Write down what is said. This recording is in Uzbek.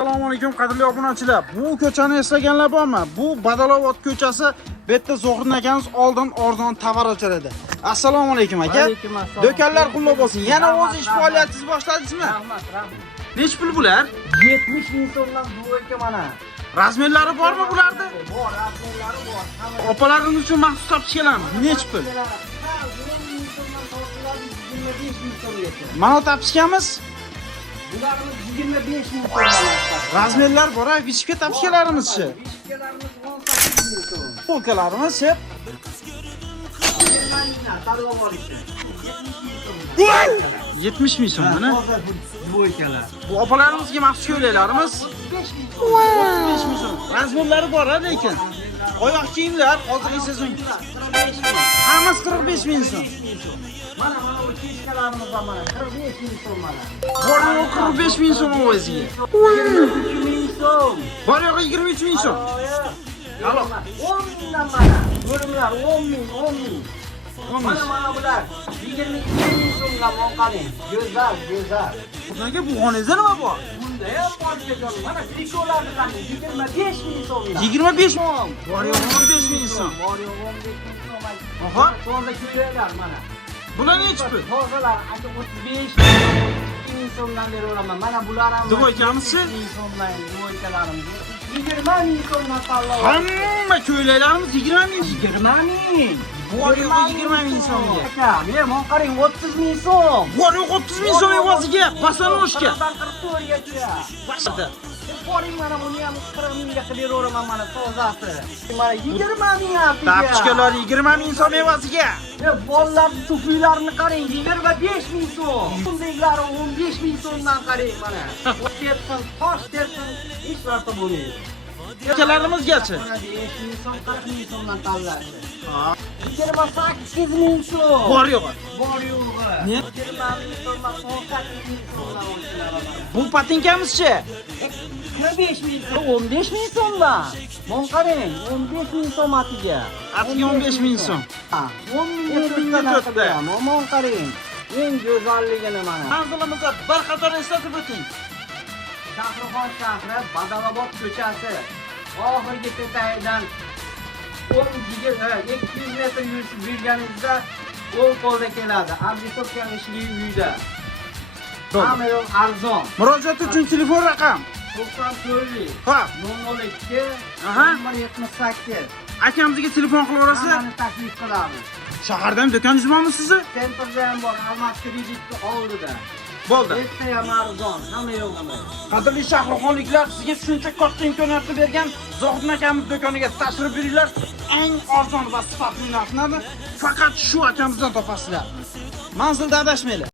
Assalomu alaykum qadrli obunachilar. Bu ko'chani eslaganlar bormi? Bu Badalovod ko'chasi. Bu yerda Zohrin akamiz oldin arzon tovar ochiradi. Assalomu alaykum aka. Alaykum assalom. Do'konlar qulluq bo'lsin. Yana o'z ish faoliyatingizni boshladingizmi? Rahmat. Nech pul bular? 70 ming so'mdan bu aka mana. Razmerlari bormi bularda? Bor, razmerlari bor. Opalarimiz uchun maxsus topib kelamiz. Nech pul? 10 ming so'mdan tortiladi, 25 ming so'mgacha. Mana topishganmiz. Bularimiz 25 ming so'mdan. Razmerlar bor, vishka topishganlarimizchi. Vishkalarimiz 18 ming so'm. Polkalarimiz hep 70 ming so'm buni. Bu opalarimizga maxsus ko'ylaklarimiz 35 ming so'm. Razmerlari bor lekin. Oyoq kiyimlar hozirgi sezon. Hammasi 45 ming so'm. Mana bu kishkalarimiz ham mana 45 ming so'm mana. Bor yo'q 45 ming so'm o'ziga. 23 ming so'm. Bor yo'q 23 ming so'm. Alo. 10 mingdan mana. Bo'limlar 10 ming. Mana bular 22 ming so'mga mo'qaling. Go'zal. Bunga bu xonangizda nima bor? Bunda ham bor ekan. Mana trikolarni qani 25 ming so'mdan. 25 ming. Bor yo'q 15 ming so'm. Bor yo'q 15 ming so'm. Aha. To'g'ri ko'ylar mana. Bular nech pul? To'g'rilar aka 35 ming so'mdan beraveraman. Mana bular ham Duvoykamizchi? ming so'mdan duvoykalarimiz. 20 ming so'mdan tanlov. Hamma ko'ylaklarimiz 20 ming. 20 ming. Bor yo'q 20 ming so'mga. Aka, men qarang 30 ming so'm. Bor yo'q 30 ming so'm evaziga. Basanoshka. 44 gacha. Bashida. Boring mana buni ham 40 mingga qilib beraveraman mana tozasi. Mana 20 ming apiga. Tapishkalar 20 ming so'm evaziga. Bolalar tuflilarini qarang 25 ming so'm. Bundaylari 15 ming so'mdan qarang mana. O'tayotgan tosh tersin hech narsa bo'lmaydi. Akalarimizgachi. 5 ming so'm 40 ming so'mdan tanlashdi. Ha. 28 ming so'm. Bor yo'q. Bor yo'q. Ne? 20 ming so'mdan 18 ming so'mdan olishlar. Bu patinkamizchi? 45 ming so'm. 15 ming so'mdan. Mon qarang 15 ming so'm atiga. Atiga 15 ming so'm. 10 mingga to'rtta. Mon qarang. Eng go'zalligini mana. Manzilimizda bir qator eslatib o'ting. Shahrixon shahri, Badalovod ko'chasi. Oxirgi tetagidan 200 metr yurib yurganingizda o'ng qo'lda keladi. Abdisovkan ishli uyda. Hamma yo'q arzon. Murojaat uchun telefon raqam. 94 Ha. 002 Aha. 178. Akamizga telefon qilaverasiz. Hammani taklif qilamiz. Shahardan do'koningiz bormi sizni? Sentrda ham bor, Almat kreditni oldida. Bo'ldi. Bitta ham arzon, hamma yo'q hamma. Qadrli shahrixonliklar, sizga shuncha katta imkoniyatni bergan Zohrin akamiz do'koniga tashrif buyuringlar. Eng arzon va sifatli narxlarni faqat shu akamizdan topasizlar. Manzilda adashmanglar.